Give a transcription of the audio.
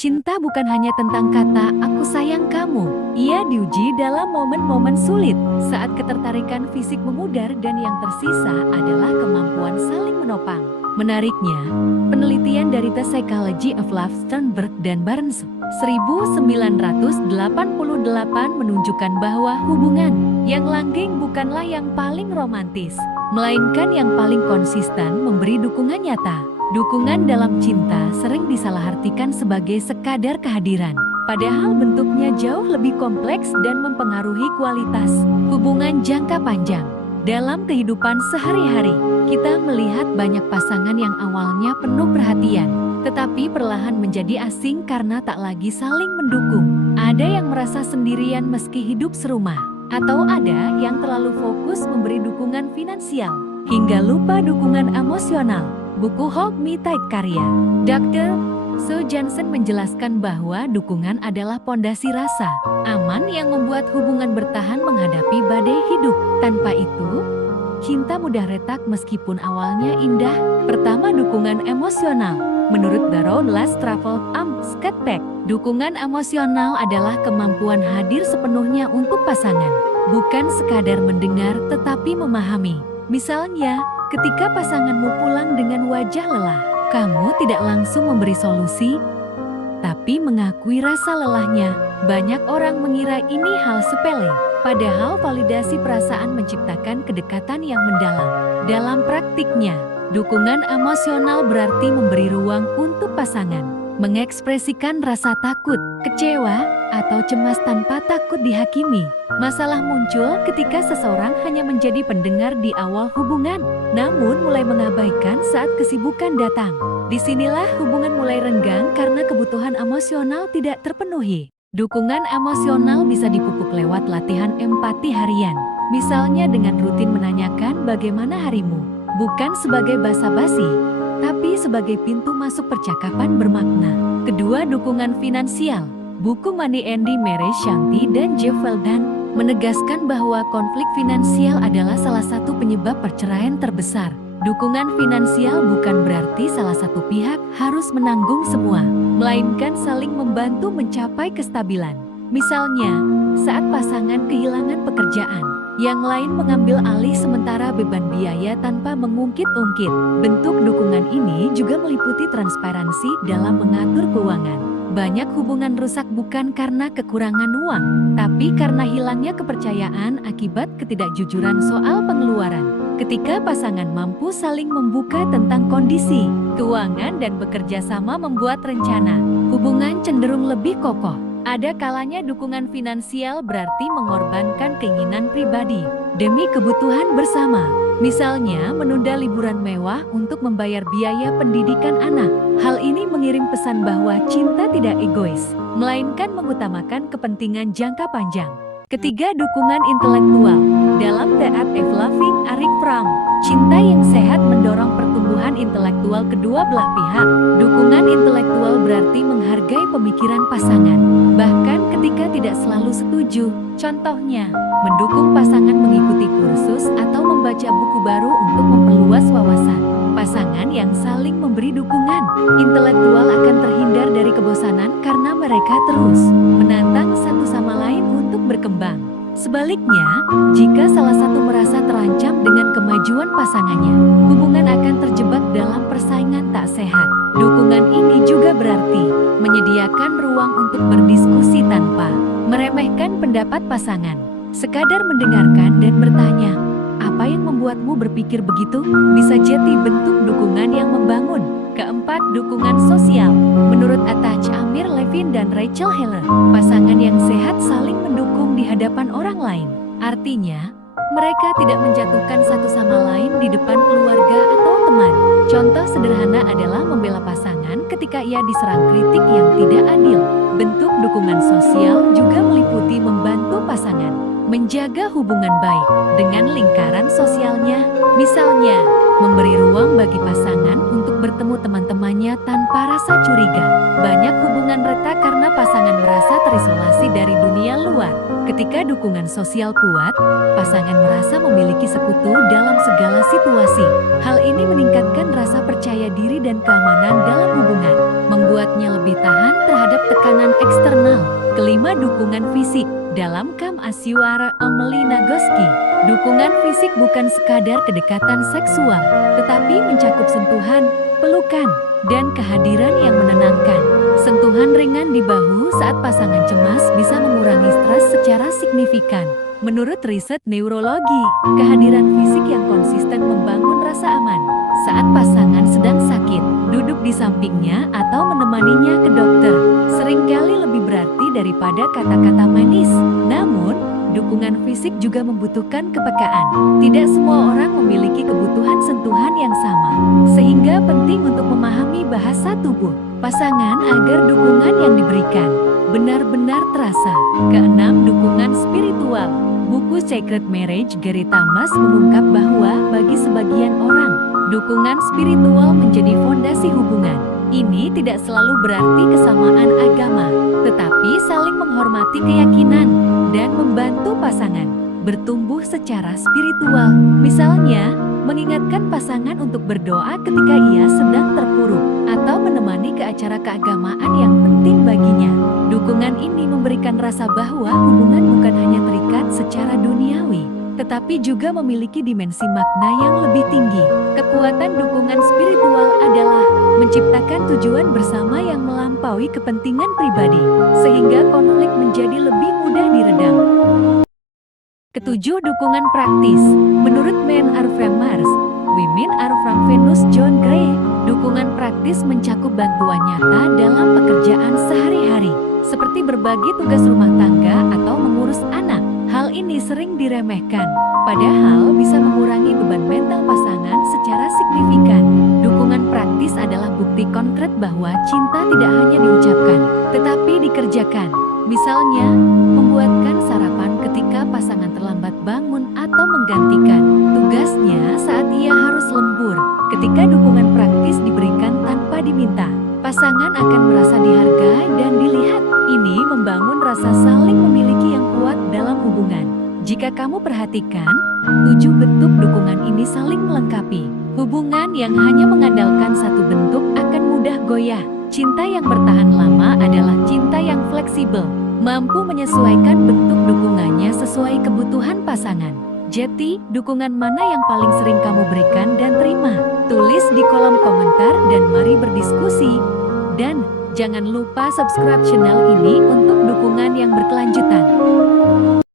Cinta bukan hanya tentang kata "aku sayang kamu". Ia diuji dalam momen-momen sulit, saat ketertarikan fisik memudar dan yang tersisa adalah kemampuan saling menopang. Menariknya, penelitian dari The Psychology of Love Sternberg dan Barnes 1988 menunjukkan bahwa hubungan yang langgeng bukanlah yang paling romantis, melainkan yang paling konsisten memberi dukungan nyata. Dukungan dalam cinta sering disalahartikan sebagai sekadar kehadiran, padahal bentuknya jauh lebih kompleks dan mempengaruhi kualitas hubungan jangka panjang. Dalam kehidupan sehari-hari, kita melihat banyak pasangan yang awalnya penuh perhatian, tetapi perlahan menjadi asing karena tak lagi saling mendukung. Ada yang merasa sendirian meski hidup serumah, atau ada yang terlalu fokus memberi dukungan finansial, hingga lupa dukungan emosional. Buku Hold Me Tight karya Dr. So Johnson menjelaskan bahwa dukungan adalah pondasi rasa aman yang membuat hubungan bertahan menghadapi badai hidup. Tanpa itu, cinta mudah retak meskipun awalnya indah. Pertama, dukungan emosional. Menurut The Road Less Traveled, Scott Peck, dukungan emosional adalah kemampuan hadir sepenuhnya untuk pasangan, bukan sekadar mendengar tetapi memahami. Misalnya, ketika pasanganmu pulang dengan wajah lelah, kamu tidak langsung memberi solusi, tapi mengakui rasa lelahnya. Banyak orang mengira ini hal sepele, padahal validasi perasaan menciptakan kedekatan yang mendalam. Dalam praktiknya, dukungan emosional berarti memberi ruang untuk pasangan mengekspresikan rasa takut, kecewa, atau cemas tanpa takut dihakimi. Masalah muncul ketika seseorang hanya menjadi pendengar di awal hubungan, namun mulai mengabaikan saat kesibukan datang. Disinilah hubungan mulai renggang karena kebutuhan emosional tidak terpenuhi. Dukungan emosional bisa dipupuk lewat latihan empati harian. Misalnya dengan rutin menanyakan bagaimana harimu, bukan sebagai basa-basi, tapi sebagai pintu masuk percakapan bermakna. Kedua, dukungan finansial. Buku Money and Marriage Shanti dan Jeff Feldman menegaskan bahwa konflik finansial adalah salah satu penyebab perceraian terbesar. Dukungan finansial bukan berarti salah satu pihak harus menanggung semua, melainkan saling membantu mencapai kestabilan. Misalnya, saat pasangan kehilangan pekerjaan, yang lain mengambil alih sementara beban biaya tanpa mengungkit-ungkit. Bentuk dukungan ini juga meliputi transparansi dalam mengatur keuangan. Banyak hubungan rusak bukan karena kekurangan uang, tapi karena hilangnya kepercayaan akibat ketidakjujuran soal pengeluaran. Ketika pasangan mampu saling membuka tentang kondisi keuangan dan bekerja sama membuat rencana, hubungan cenderung lebih kokoh. Ada kalanya dukungan finansial berarti mengorbankan keinginan pribadi demi kebutuhan bersama. Misalnya, menunda liburan mewah untuk membayar biaya pendidikan anak. Hal ini mengirim pesan bahwa cinta tidak egois, melainkan mengutamakan kepentingan jangka panjang. Ketiga, dukungan intelektual. Dalam The Art of Loving, Eric Fromm, cinta yang sehat mendorong pertumbuhan intelektual kedua belah pihak. Dukungan intelektual berarti menghargai pemikiran pasangan, bahkan ketika tidak selalu setuju. Contohnya, mendukung pasangan mengikuti kursus atau membaca buku baru untuk memperluas wawasan. Pasangan yang saling memberi dukungan intelektual akan terhindar dari kebosanan karena mereka terus menantang satu sama lain untuk berkembang. Sebaliknya, jika salah satu merasa terancam dengan kemajuan pasangannya, hubungan akan terjebak dalam persaingan tak sehat. Dukungan ini juga berarti menyediakan ruang untuk berdiskusi tanpa meremehkan pendapat pasangan. Sekadar mendengarkan dan bertanya, "Apa yang membuatmu berpikir begitu?" bisa jadi bentuk dukungan yang membangun. Keempat, dukungan sosial. Menurut Attach Amir Levin dan Rachel Heller, pasangan yang sehat saling mendukung di hadapan orang lain. Artinya, mereka tidak menjatuhkan satu sama lain di depan keluarga atau teman. Contoh sederhana adalah membela pasangan ketika ia diserang kritik yang tidak adil. Bentuk dukungan sosial juga meliputi membantu pasangan menjaga hubungan baik dengan lingkaran sosialnya. Misalnya, memberi ruang bagi pasangan untuk bertemu teman-temannya tanpa rasa curiga. Banyak hubungan retak karena pasangan merasa terisolasi dari dunia luar. Ketika dukungan sosial kuat, pasangan merasa memiliki sekutu dalam segala situasi. Hal ini meningkatkan rasa percaya diri dan keamanan dalam hubungan, membuatnya lebih lebih tahan terhadap tekanan eksternal. Kelima, dukungan fisik. Dalam Come As You Are, Emily Nagoski, dukungan fisik bukan sekadar kedekatan seksual, tetapi mencakup sentuhan, pelukan, dan kehadiran yang menenangkan. Sentuhan ringan di bahu saat pasangan cemas bisa mengurangi stres secara signifikan. Menurut riset neurologi, kehadiran fisik yang konsisten membangun rasa aman. Saat pasangan sedang sakit, duduk di sampingnya atau menemaninya ke dokter seringkali lebih berarti daripada kata-kata manis. Namun, dukungan fisik juga membutuhkan kepekaan. Tidak semua orang memiliki kebutuhan sentuhan yang sama, sehingga penting untuk memahami bahasa tubuh pasangan agar dukungan yang diberikan benar-benar terasa. Keenam, dukungan spiritual. Buku Sacred Marriage Gary Tamas mengungkap bahwa bagi sebagian orang, dukungan spiritual menjadi fondasi hubungan. Ini tidak selalu berarti kesamaan agama, tetapi saling menghormati keyakinan dan membantu pasangan bertumbuh secara spiritual. Misalnya, mengingatkan pasangan untuk berdoa ketika ia sedang terpuruk, atau menemani ke acara keagamaan yang penting baginya. Dukungan ini memberikan rasa bahwa hubungan bukan hanya terikat secara duniawi, tetapi juga memiliki dimensi makna yang lebih tinggi. Kekuatan dukungan spiritual adalah menciptakan tujuan bersama yang melampaui kepentingan pribadi, sehingga konflik menjadi lebih mudah diredam. Ketujuh, dukungan praktis. Menurut Men Are From Mars, Women Are From Venus John Gray, dukungan praktis mencakup bantuan nyata dalam pekerjaan sehari-hari, seperti berbagi tugas rumah tangga atau mengurus anak. Hal ini sering diremehkan, padahal bisa mengurangi beban mental pasangan secara signifikan. Dukungan praktis adalah bukti konkret bahwa cinta tidak hanya diucapkan, tetapi dikerjakan. Misalnya, membuatkan sarapan ketika pasangan terlambat bangun atau menggantikan tugasnya saat ia harus lembur. Ketika dukungan praktis diberikan tanpa diminta, pasangan akan merasa dihargai dan dilihat. Ini membangun rasa saling memiliki yang kuat dalam hubungan. Jika kamu perhatikan, 7 bentuk dukungan ini saling melengkapi. Hubungan yang hanya mengandalkan satu bentuk akan mudah goyah. Cinta yang bertahan lama adalah cinta yang fleksibel, mampu menyesuaikan bentuk dukungannya sesuai kebutuhan pasangan. Jadi, dukungan mana yang paling sering kamu berikan dan terima? Tulis di kolom komentar dan mari berdiskusi. Dan jangan lupa subscribe channel ini untuk dukungan yang berkelanjutan.